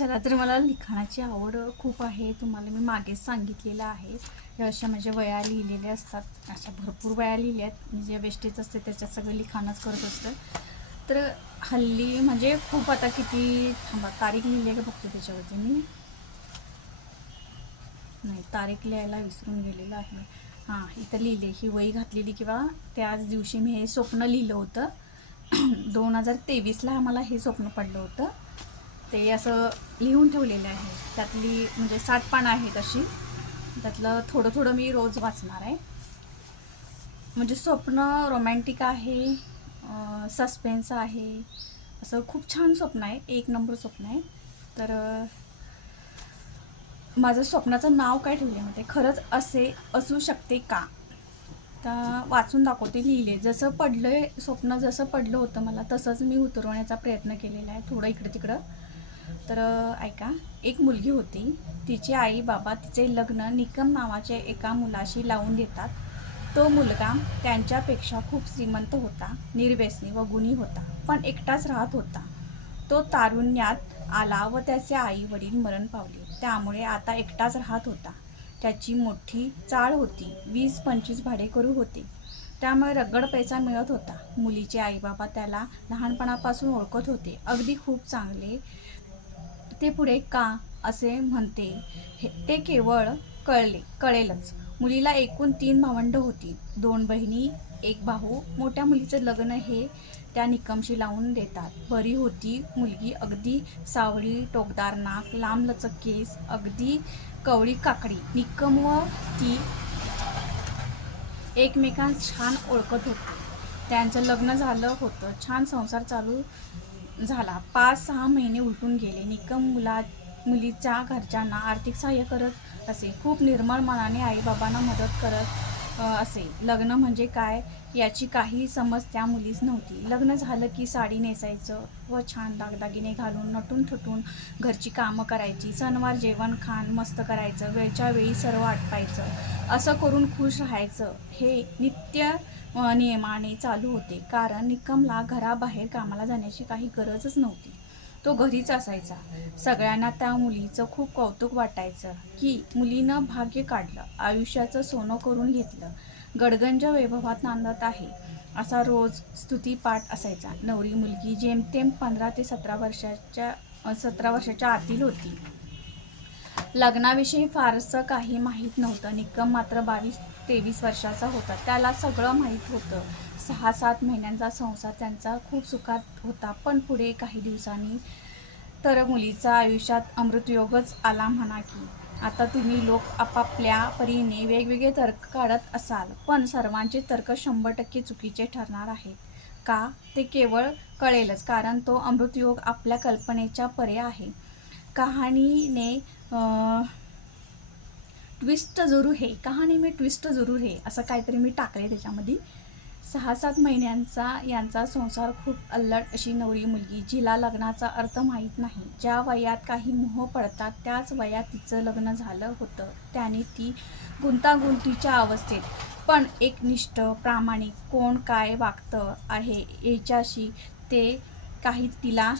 चला तर मला लिखाणाची आवड खूप आहे. तुम्हाला मी मागेच सांगितलेलं आहे. या अशा माझ्या वया लिहिलेल्या असतात. अशा भरपूर वया लिहिल्या आहेत. मी जे वेस्टेज असते त्याच्यात सगळं लिखाणच करत असतं. तर हल्ली म्हणजे खूप आता किती थांबा तारीख लिहिली आहे का बघते त्याच्यावरती मी? नाही तारीख लिहायला विसरून गेलेलं आहे. हां इथं लिहिले ही वही घातलेली किंवा त्याच दिवशी मी हे स्वप्न लिहिलं होतं. दोन हजार तेवीसला आम्हाला हे स्वप्न पडलं होतं. ते असं लिहून ठेवलेलं आहे. त्यातली म्हणजे साठ पानं आहेत अशी. त्यातलं थोडं थोडं मी रोज वाचणार आहे. म्हणजे स्वप्न रोमॅन्टिक आहे सस्पेन्स आहे. असं खूप छान स्वप्न आहे. एक नंबर स्वप्न आहे. तर माझं स्वप्नाचं नाव काय ठेवले म्हणजे खरंच असे असू शकते का? तर वाचून दाखवते लिहिले. जसं पडलं स्वप्न जसं पडलं होतं मला तसंच मी उतरवण्याचा प्रयत्न केलेला आहे. थोडं इकडं तिकडं तर ऐका. एक मुलगी होती. तिची आई बाबा तिचे लग्न निकम नावाच्या एका मुलाशी लावून देतात. तो मुलगा त्यांच्यापेक्षा खूप श्रीमंत होता निर्व्यसनी व गुणी होता पण एकटाच राहत होता. तो तारुण्यात आला व त्याचे आई वडील मरण पावले. त्यामुळे आता एकटाच राहत होता. त्याची मोठी चाळ होती. वीस पंचवीस भाडेकरू होते. त्यामुळे रगड पैसा मिळत होता. मुलीचे आईबाबा त्याला लहानपणापासून ओळखत होते. अगदी खूप चांगले ते पुढे का असे म्हणते? हे ते केवळ कळले कळेलच. मुलीला एकूण तीन भावंड होती. दोन बहिणी एक भाऊ. मोठ्या मुलीचं लग्न हे त्या निकमशी लावून देतात. बरी होती मुलगी अगदी सावळी टोकदार नाक लांब लचक केस अगदी कवळी काकडी. निकम व ती एकमेकांस छान ओळखत होते. त्यांचं लग्न झालं होतं. छान संसार चालू झाला. पाच सहा महिने उलटून गेले. निकम मुला मुलीच्या घरच्यांना आर्थिक सहाय्य करत असे. खूप निर्मळ मनाने आईबाबांना मदत करत असे. लग्न म्हणजे काय याची काही समज त्या मुलीच नव्हती. लग्न झालं की साडी नेसायचं व छान दागदागिने घालून नटून थटून घरची कामं करायची. सणवार जेवण खाण मस्त करायचं. वेळच्या वेळी सर्व आटपायचं. असं करून खुश राहायचं. हे नित्य नियमाने चालू होते. कारण निकमला घराबाहेर कामाला जाण्याची काही गरजच नव्हती. तो घरीच असायचा. सगळ्यांना त्या मुलीचं खूप कौतुक वाटायचं की मुलीनं भाग्य काढलं आयुष्याचं सोनं करून घेतलं. गडगंज वैभवात नांदत आहे. असा रोज स्तुतीपाठ असायचा. नवरी मुलगी जेमतेम पंधरा ते सतरा वर्षाच्या सतरा वर्षाच्या आतील होती. लग्नाविषयी फारसं काही माहीत नव्हतं. निकम मात्र बावीस तेवीस वर्षाचा होता. त्याला सगळं माहीत होतं. सहा सात महिन्यांचा संसार त्यांचा खूप सुखात होता. पण पुढे काही दिवसांनी तर मुलीचा आयुष्यात अमृतयोगच आला म्हणा की. आता तुम्ही लोक आपापल्या परीने वेगवेगळे तर्क काढत असाल पण सर्वांचे तर्क शंभर टक्के चुकीचे ठरणार आहेत. का? ते केवळ कळेलच कारण तो अमृतयोग आपल्या कल्पनेच्या परे आहे. कहाणीने ट्विस्ट जरूर हे कहाणी मी ट्विस्ट जरूर हे असं काहीतरी मी टाकले त्याच्यामध्ये. सहा सात महिन्यांचा यांचा संसार खूप अल्लड अशी नवरी मुलगी जिला लग्नाचा अर्थ माहीत नाही. ज्या वयात काही मोह पडतात त्याच वयात तिचं लग्न झालं होतं. त्याने ती गुंतागुंतीच्या अवस्थेत पण एकनिष्ठ प्रामाणिक कोण काय वागतं आहे याच्याशी ते काही तिला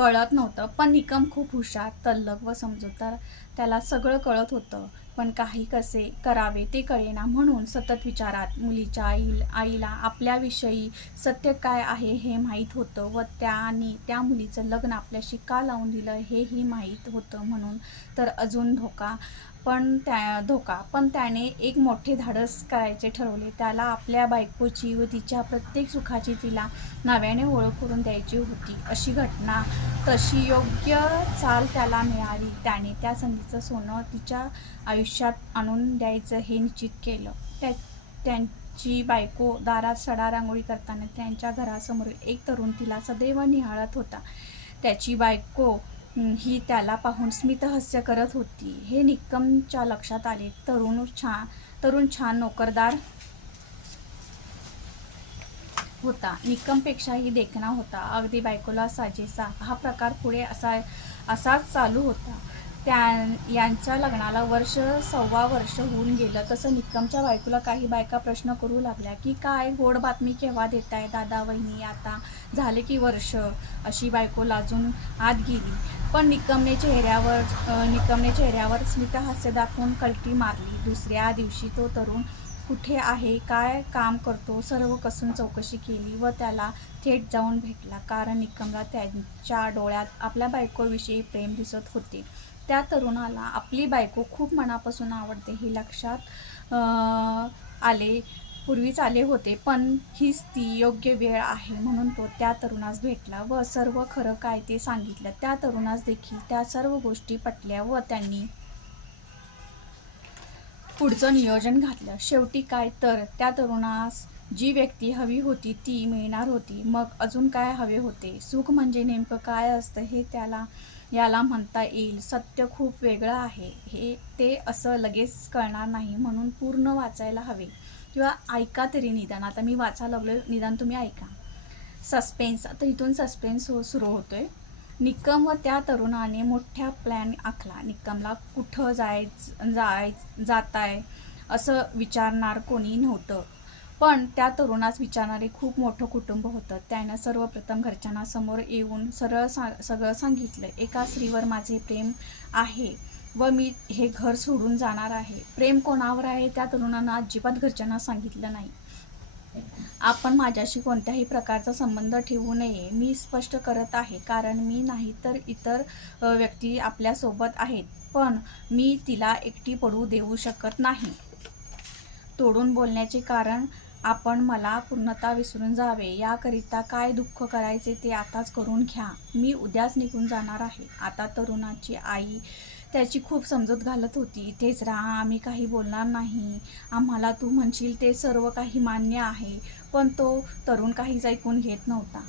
कळत नव्हतं. पण निकम खूप हुशार तल्लक व समजूतदार. त्याला सगळं कळत होतं. पण काही कसे करावे ते कळेना म्हणून सतत विचारात. मुलीच्या आई आईला आपल्याविषयी सत्य काय आहे हे माहीत होतं व त्याने त्या मुलीचं लग्न आपल्याशी का लावून दिलं हेही माहीत होतं म्हणून तर अजून धोका पण त्या धोका. पण त्याने एक मोठे धाडस करायचे ठरवले. त्याला आपल्या बायकोची व तिच्या प्रत्येक सुखाची तिला नव्याने ओळख करून द्यायची होती. अशी घटना तशी योग्य चाल त्याला मिळाली. त्याने त्या संधीचं सोनं तिच्या आयुष्यात आणून द्यायचं हे निश्चित केलं. त्या त्यांची बायको दारात सडा रांगोळी करताना त्यांच्या घरासमोर एक तरुण तिला सदैव निहाळत होता. त्याची बायको ही त्याला पाहून स्मितहास्य करत होती. हे निकमच्या लक्षात आले. तरुण छान तरुण छान नोकरदार होता. निकमपेक्षाही देखणा होता. अगदी बायकोला साजेसा हा प्रकार पुढे असा असाच चालू होता. त्या यांच्या लग्नाला वर्ष सव्वा वर्ष होऊन गेलं. तसं निक्कमच्या बायकोला काही बायका प्रश्न करू लागल्या की काय? गोड बातमी केव्हा देत आहे दादा वहिनी? आता झाले की वर्ष. अशी बायको लाजून आत गेली. पण निकमने चेहऱ्यावर निकमने चेहऱ्यावर स्मित हास्य दाखवून कलटी मारली. दुसऱ्या दिवशी तो तरुण कुठे आहे? काय काम करतो? सर्व कसून चौकशी केली व त्याला थेट जाऊन भेटला. कारण निकमला त्यांच्या डोळ्यात आपल्या बायकोविषयी प्रेम दिसत होते. त्या तरुणाला आपली बायको खूप मनापासून आवडते हे लक्षात आले पूर्वीच आले होते पण हीच ती योग्य वेळ आहे म्हणून तो त्या तरुणास भेटला व सर्व खरं काय ते सांगितलं. त्या तरुणास देखील त्या सर्व गोष्टी पटल्या व त्यांनी पुढचं नियोजन घातलं. शेवटी काय तर त्या तरुणास जी व्यक्ती हवी होती ती मिळणार होती. मग अजून काय हवे होते? सुख म्हणजे नेमकं काय असतं हे त्याला याला म्हणता येईल. सत्य खूप वेगळं आहे. हे ते असं लगेच कळणार नाही म्हणून पूर्ण वाचायला हवे. किंवा ऐका तरी निदान. आता मी वाचा लागलो निदान तुम्ही ऐका. सस्पेन्स. आता इथून सस्पेन्स हो सुरू होतो आहे निकम व त्या तरुणाने मोठ्या प्लॅन आखला. निकमला कुठं जायच जाय जात आहे असं विचारणार कोणी नव्हतं. पण त्या तरुणास विचारणारे खूप मोठं कुटुंब होतं. त्यानं सर्वप्रथम घरच्यांना समोर येऊन सरळ सा सगळं सांगितलं एका स्त्रीवर माझे प्रेम आहे व मी हे घर सोडून जाणार आहे. प्रेम कोणावर आहे त्या तरुणांना अजिबात घरच्यांना सांगितलं नाही. आपण माझ्याशी कोणत्याही प्रकारचा संबंध ठेवू नये. मी स्पष्ट करत आहे कारण मी नाही तर इतर व्यक्ती आपल्यासोबत आहेत पण मी तिला एकटी पडू देऊ शकत नाही. तोडून बोलण्याचे कारण आपण मला पूर्णता विसरून जावे. याकरिता काय दुःख करायचे ते आताच करून घ्या. मी उद्याच निघून जाणार आहे. आता तरुणाची आई त्याची खूप समजूत घालत होती. इथेच राहा. आम्ही काही बोलणार नाही. आम्हाला तू म्हणशील ते सर्व काही मान्य आहे. पण तो तरुण काहीच ऐकून घेत नव्हता.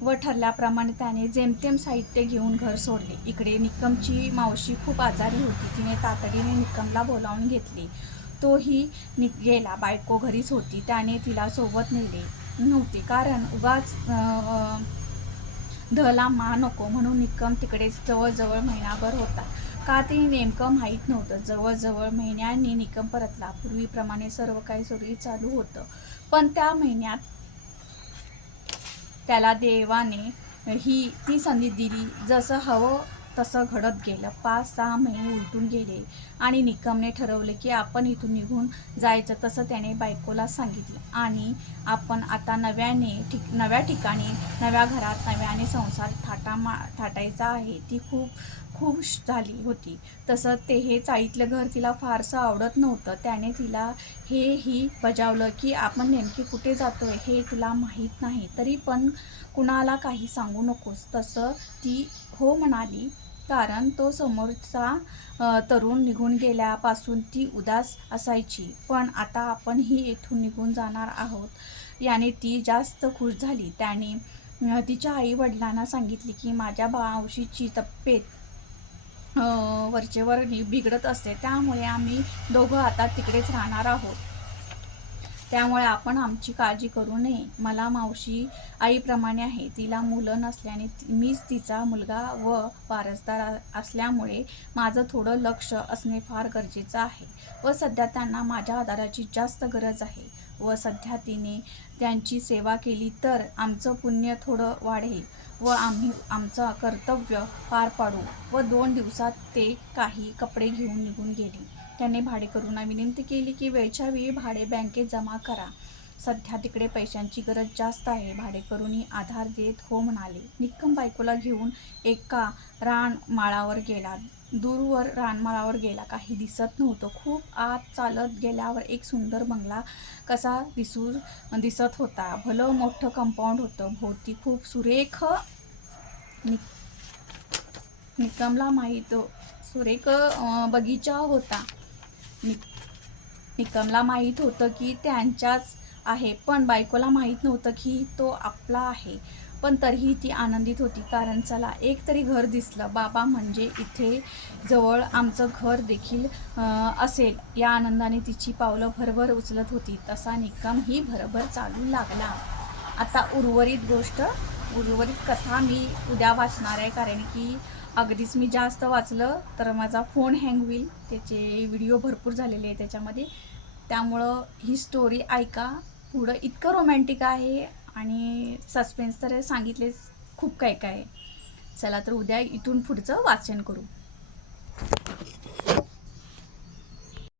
व ठरल्याप्रमाणे त्याने जेमतेम साहित्य घेऊन घर सोडले. इकडे निकमची मावशी खूप आजारी होती. तिने तातडीने निकमला बोलावून घेतले. तोही गेला बायको घरीच होती. त्याने तिला सोबत नेले नव्हते. कारण उगाच धला मा नको म्हणून निक्कम तिकडेच जवळजवळ महिनाभर होता. का ते नेमकं माहीत नव्हतं. जवळजवळ महिन्यांनी निकम परतला. पूर्वीप्रमाणे सर्व काही सुरळीत चालू होतं. पण त्या महिन्यात त्याला देवाने ही ती संधी दिली. जसं हवं तसं घडत गेलं. पाच सहा महिने उलटून गेले आणि निकमने ठरवले की आपण इथून निघून जायचं तसं त्याने बायकोला सांगितलं. आणि आपण आता नव्याने ठिक नव्या ठिकाणी नव्या घरात नव्याने संसार थाटा मा थाटायचा आहे. ती खूप खुश झाली होती. तसं ते हे चाळीतलं घर तिला फारसं आवडत नव्हतं. त्याने तिला हेही बजावलं की आपण नेमकी कुठे जातोय हे तुला माहीत नाही. तरी पण कुणाला काही सांगू नकोस. तसं ती हो म्हणाली. कारण तो समोरचा तरुण निघून गेल्यापासून ती उदास असायची. पण आता आपणही येथून निघून जाणार आहोत. याने ती जास्त खुश झाली. त्याने तिच्या आई वडिलांना सांगितले की माझ्या मावशीची तब्येत वरचेवर नि- बिघडत असते. त्यामुळे आम्ही दोघं आता तिकडेच राहणार आहोत. त्यामुळे आपण आमची काळजी करू नये. मला मावशी आईप्रमाणे आहे. तिला मुलं नसल्याने मीच तिचा मुलगा व वारसदार असल्यामुळे माझं थोडं लक्ष असणे फार गरजेचं आहे व सध्या त्यांना माझ्या आधाराची जास्त गरज आहे व सध्या तिने त्यांची सेवा केली तर आमचं पुण्य थोडं वाढेल व आम्ही आमचं कर्तव्य पार पाडू व दोन दिवसात ते काही कपडे घेऊन निघून गेले. त्याने भाडेकरूंना विनंती केली की वेळच्या वेळी भाडे बँकेत जमा करा. सध्या तिकडे पैशांची गरज जास्त आहे. भाडेकरूंनी आधार देत हो म्हणाले. निक्कम बायकोला घेऊन एका रानमाळावर गेला. दूरवर रानमाळावर गेला. काही दिसत नव्हतं. खूप आत चालत गेल्यावर एक सुंदर बंगला कसा दिसू दिसत होता. भलं मोठं कंपाऊंड होतं. भोवती खूप सुरेख नि निकमला माहीत सुरेख बगीचा होता. निकमला माहीत होतं की त्यांच्याच आहे पण बायकोला माहीत नव्हतं की तो आपला आहे. पण तरीही ती आनंदित होती कारण चला एक तरी घर दिसलं. बाबा म्हणजे इथे जवळ आमचं घर देखील असेल. या आनंदाने तिची पावलं भरभर उचलत होती. तसा निकम ही भरभर चालू लागला. आता उर्वरित गोष्ट उर्वरित कथा मी उद्या वाचणार आहे कारण की अगदीच मी जास्त वाचलं तर माझा फोन हँग होईल. त्याचे व्हिडिओ भरपूर झालेले आहे त्याच्यामध्ये. त्यामुळं ही स्टोरी ऐका. पुढं इतकं रोमॅन्टिक आहे आणि सस्पेन्स तर सांगितलेच खूप काय काय आहे. चला तर उद्या इथून पुढचं वाचन करू.